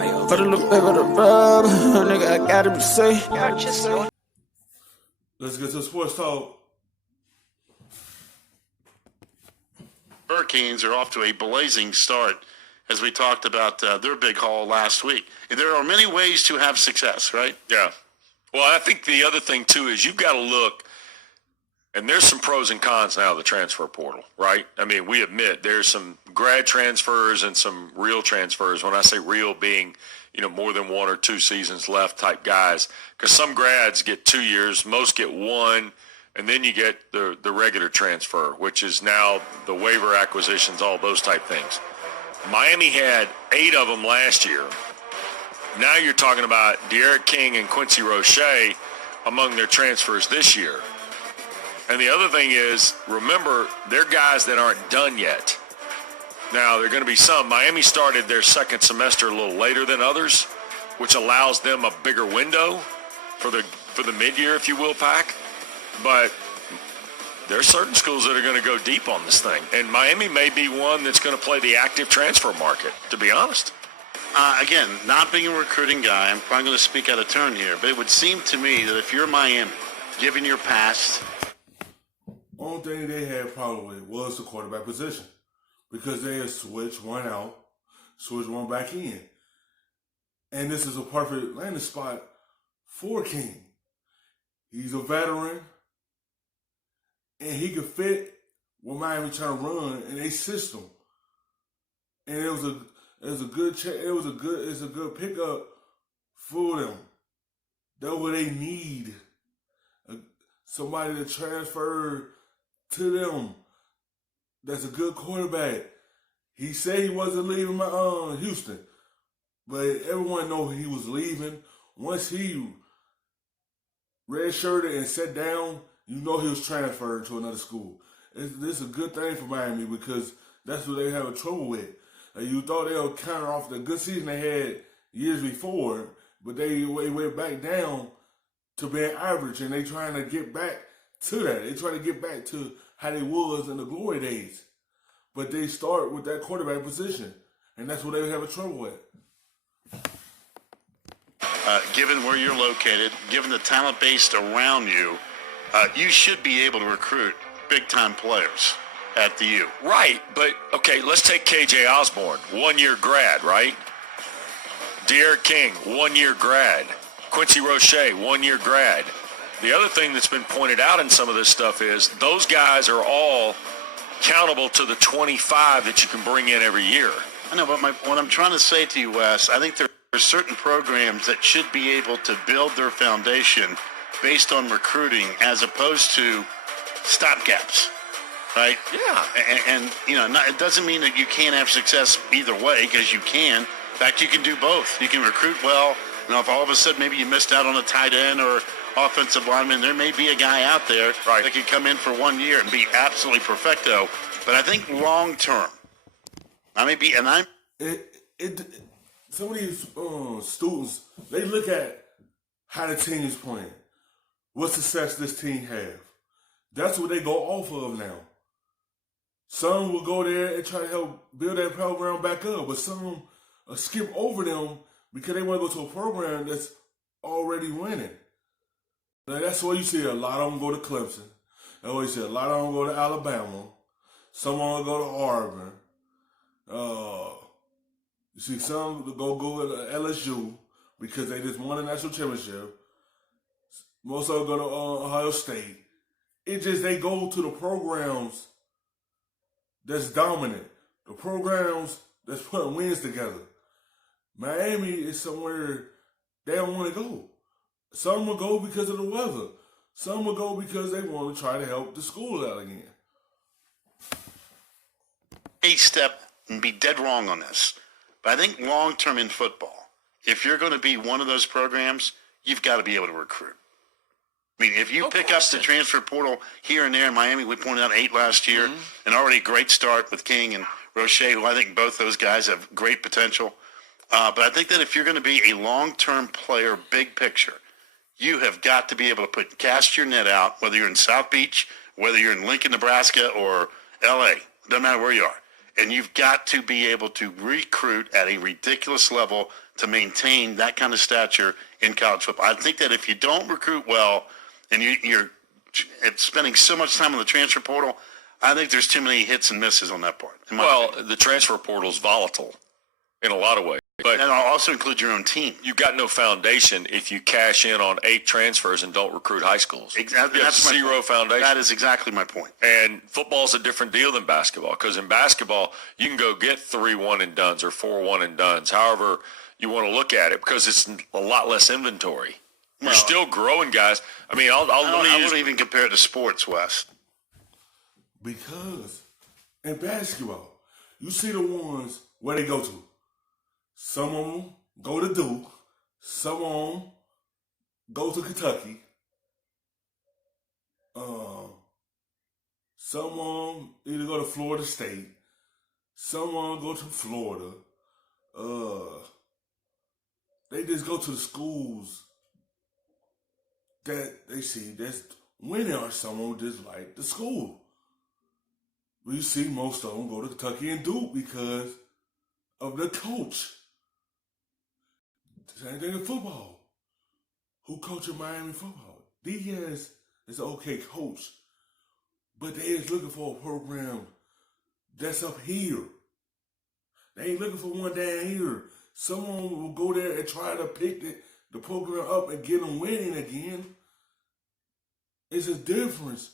For the little baby to rub, nigga, I gotta be safe. Let's get to sports talk. Hurricanes are off to a blazing start, as we talked about their big haul last week. There are many ways to have success, right? Yeah. Well, I think the other thing, too, is you've got to look, and there's some pros and cons now of the transfer portal, right? I mean, we admit there's some grad transfers and some real transfers. When I say real, being, more than 1 or 2 seasons left type guys, because some grads get 2 years, most get 1, and then you get the regular transfer, which is now the waiver acquisitions, all those type things. Miami had 8 of them last year. Now you're talking about De'Aaron King and Quincy Roche among their transfers this year. And the other thing is, remember, they're guys that aren't done yet. Now, there are going to be some. Miami started their second semester a little later than others, which allows them a bigger window for the mid-year, if you will, pack. But there are certain schools that are going to go deep on this thing. And Miami may be one that's going to play the active transfer market, to be honest. Again, not being a recruiting guy, I'm probably going to speak out of turn here, but it would seem to me that if you're Miami, given your past, only thing they had a problem with was the quarterback position, because they had switched one out, switched one back in. And this is a perfect landing spot for King. He's a veteran, and he could fit what Miami trying to run in a system. And it's a good pickup for them. That's what they need. Somebody to transfer to them. That's a good quarterback. He said he wasn't leaving Houston, but everyone know he was leaving. Once he redshirted and sat down, he was transferring to another school. This is a good thing for Miami, because that's what they have trouble with. You thought they would counter off the good season they had years before, but they went back down to being average, and they trying to get back to that. They try to get back to how they was in the glory days. But they start with that quarterback position, and that's what they have a trouble with. Given where you're located, given the talent base around you, you should be able to recruit big-time players at the U. Right, but, okay, let's take K.J. Osborne, 1-year grad, right? De'Aaron King, 1-year grad. Quincy Roche, 1-year grad. The other thing that's been pointed out in some of this stuff is those guys are all countable to the 25 that you can bring in every year. I know, but what I'm trying to say to you, Wes, I think there are certain programs that should be able to build their foundation based on recruiting as opposed to stopgaps, right? Yeah. And it doesn't mean that you can't have success either way, because you can. In fact, you can do both. You can recruit well. If all of a sudden maybe you missed out on a tight end or offensive lineman, there may be a guy out there that could come in for 1 year and be absolutely perfecto. But I think long term, some of these students, they look at how the team is playing, what success this team have. That's what they go off of now. Some will go there and try to help build that program back up, but some skip over them because they want to go to a program that's already winning. Now, that's why you see a lot of them go to Clemson. That's why you see a lot of them go to Alabama. Some will go to Auburn. You see some go to LSU because they just won a national championship. Most of them go to Ohio State. They go to the programs that's dominant, the programs that's putting wins together. Miami is somewhere they don't want to go. Some will go because of the weather. Some will go because they want to try to help the school out again. A step and be dead wrong on this. But I think long-term in football, if you're going to be one of those programs, you've got to be able to recruit. I mean, if you pick up the transfer portal here and there in Miami, we pointed out 8 last year, and already a great start with King and Roche, who I think both those guys have great potential. But I think that if you're going to be a long-term player, big picture, you have got to be able to cast your net out, whether you're in South Beach, whether you're in Lincoln, Nebraska, or L.A. Doesn't matter where you are. And you've got to be able to recruit at a ridiculous level to maintain that kind of stature in college football. I think that if you don't recruit well and you're spending so much time on the transfer portal, I think there's too many hits and misses on that part. Well, the transfer portal is volatile in a lot of ways. But and I'll also include your own team. You got no foundation if you cash in on 8 transfers and don't recruit high schools. Exactly. That's zero foundation. That is exactly my point. And football's a different deal than basketball, because in basketball, you can go get 3 one-and-dones or 4 one-and-dones, however you want to look at it, because it's a lot less inventory. You're still growing guys. I mean, I wouldn't even compare it to sports, Wes. Because in basketball, you see the ones where they go to. Some of them go to Duke. Some of them go to Kentucky. Some of them either go to Florida State. Some of them go to Florida. They just go to the schools that they see that's winning, or someone just like the school. We see most of them go to Kentucky and Duke because of the coach. Same thing in football. Who coaches Miami football? Diaz is an okay coach, but they is looking for a program that's up here. They ain't looking for one down here. Someone will go there and try to pick the program up and get them winning again. It's a difference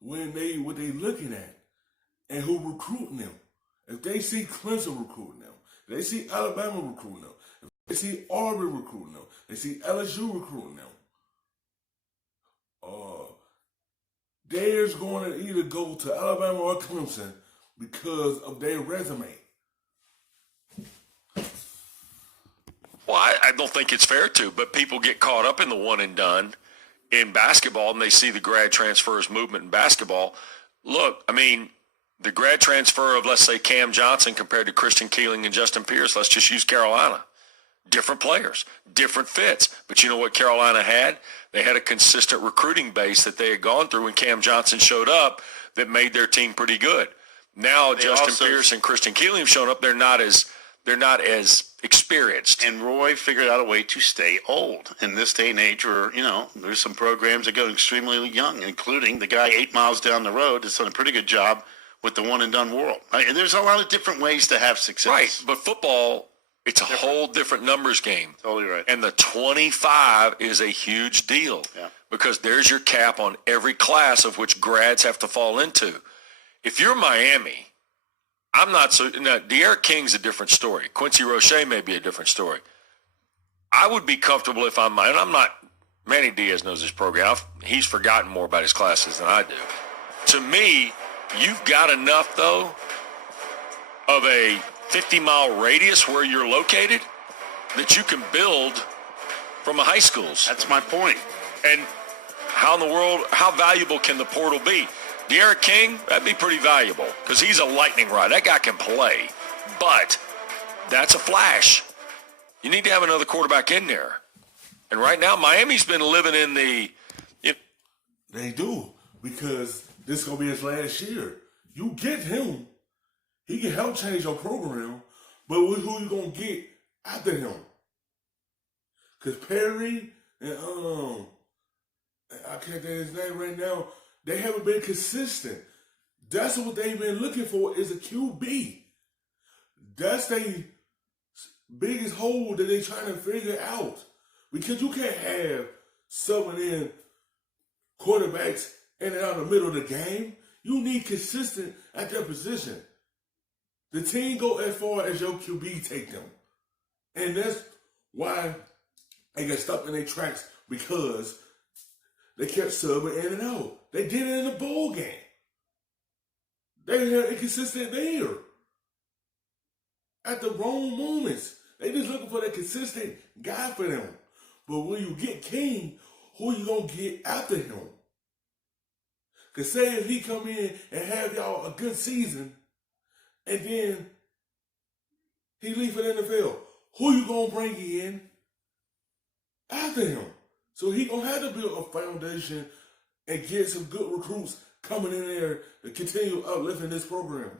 when what they looking at and who recruiting them. If they see Clemson recruiting them, if they see Alabama recruiting them, if they see Auburn recruiting them, they see LSU recruiting them, they're going to either go to Alabama or Clemson because of their resume. Well, I don't think it's fair to, but people get caught up in the one and done in basketball, and they see the grad transfers movement in basketball. Look, I mean, the grad transfer of, let's say, Cam Johnson compared to Christian Keeling and Justin Pierce, let's just use Carolina. Different players, different fits. But you know what Carolina had? They had a consistent recruiting base that they had gone through when Cam Johnson showed up that made their team pretty good. Now Justin Pierce and Christian Keeling have shown up. They're not as experienced. And Roy figured out a way to stay old in this day and age where, there's some programs that go extremely young, including the guy 8 miles down the road that's done a pretty good job with the one-and-done world. And there's a lot of different ways to have success. Right, but football, it's a whole different numbers game. Totally right. And the 25 is a huge deal because there's your cap on every class of which grads have to fall into. If you're Miami, I'm not so. Now, De'Aaron King's a different story. Quincy Roche may be a different story. I would be comfortable if I'm not. Manny Diaz knows this program. He's forgotten more about his classes than I do. To me, you've got enough, though, of a 50-mile radius where you're located that you can build from the high schools. That's my point. And how in the world, how valuable can the portal be? De'Aaron King, that'd be pretty valuable because he's a lightning rod. That guy can play, but that's a flash. You need to have another quarterback in there. And right now, Miami's been living in the... They do, because this is going to be his last year. You get him, he can help change your program, but who you going to get after him? Because Perry and, I can't think of his name right now, they haven't been consistent. That's what they've been looking for is a QB. That's their biggest hole that they're trying to figure out. Because you can't have subbing in quarterbacks in and out of the middle of the game. You need consistent at their position. The team go as far as your QB take them. And that's why they get stuck in their tracks, because they kept subbing in and out. They did it in the bowl game. They had inconsistent there. At the wrong moments. They just looking for that consistent guy for them. But when you get King, who you going to get after him? Because say if he come in and have y'all a good season, and then he leave for the NFL, who you going to bring in after him? So he going to have to build a foundation and get some good recruits coming in there to continue uplifting this program.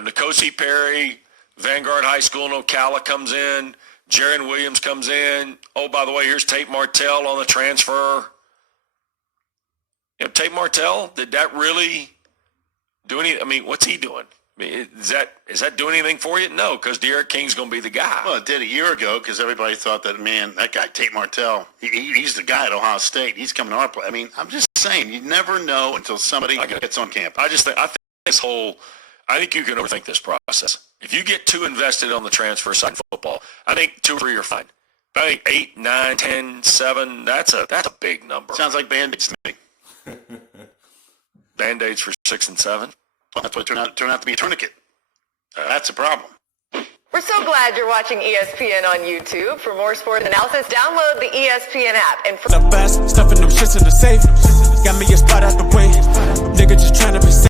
Nkosi Perry, Vanguard High School in Ocala comes in. Jaron Williams comes in. Oh, by the way, here's Tate Martell on the transfer. Tate Martell, did that really do anything? I mean, what's he doing? I mean, is that doing anything for you? No, because De'Aaron King's going to be the guy. Well, it did a year ago because everybody thought that, man, that guy, Tate Martell, he's the guy at Ohio State. He's coming to our play. I mean, I'm just saying, you never know until somebody gets on campus. I think you can overthink this process. If you get too invested on the transfer side of football, I think 2 or 3 are fine. But I think 8, 9, 10, 7, that's a big number. Sounds like Band-Aids to me. Band-Aids for 6 and 7? Well, that's what turned out to be a tourniquet. That's a problem. We're so glad you're watching ESPN on YouTube. For more sports analysis, download the ESPN app. And Stuffing them shits in the safe. Got me a spot out the way. Nigga just trying to be safe.